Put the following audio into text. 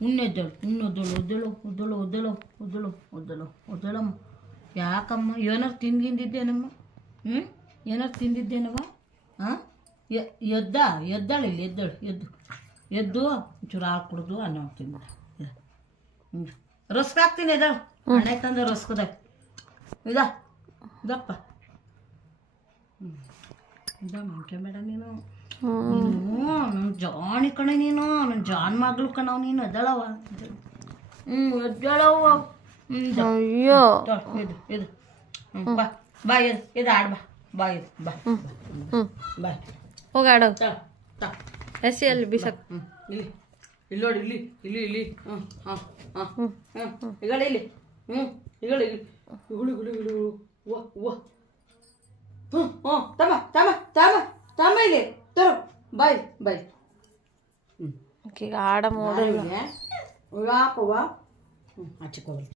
ಉಣ್ಣೆದ್ದಳು ಒದ್ದಳು ಒದ್ದಳು ಒದ್ದಳು ಒದ್ದಳು ಒದ್ದಳು ಒದ್ದಳಮ್ಮ. ಯಾಕಮ್ಮ ಏನಾರು ತಿಂದಿದ್ದೇನಮ್ಮ? ಏನಾರು ತಿಂದಿದ್ದೇನವ? ಹಾಂ ಎದ್ದಾಳು ಇಲ್ಲಿ ಎದ್ದು ಒಂಚೂರು ಹಾಲು ಕುಡ್ದು ಅನ್ನ ತಿಂದ ರಸ್ಕ್ ಹಾಕ್ತೀನಿ ಎದ್ದಾಳು ಹಣೆ ತಂದ ರಸ್ಕದಾಗ ಇದಪ್ಪ ಮಂಕೆ ಮೇಡ ನೀನು ನನ್ನ ಜಾಣಿ ಕಣೆ ನೀನು ನನ್ನ ಜಾನ್ ಮಗಳು ಕಣವ್ ನೀನು ಎದ್ದಾಳವ ಎದ್ದಾಳವ ಅಯ್ಯೋ ಇದು ಬಾ ಇದು ಆಡ್ ಬಾ ಇದು ಬಾ ಬಾ ಹೋಗಾಡು ಎಸಿ ಅಲ್ಲಿ ಬಿಸಕ್ ಇಲ್ಲಿ ನೋಡಿ ಇಲ್ಲಿ ಹಾಂ ಈಗ ಇಲ್ಲಿ ಈಗ ತಮ್ಮ ಇಲ್ಲಿ ತರೋ ಬಾಯ್ ಈಗ ಆಡ ಮೂಡಲ್ಲ ಯಾಕವ್ವ ಹಚ್ಚಿಕೊಳ್ಳಿ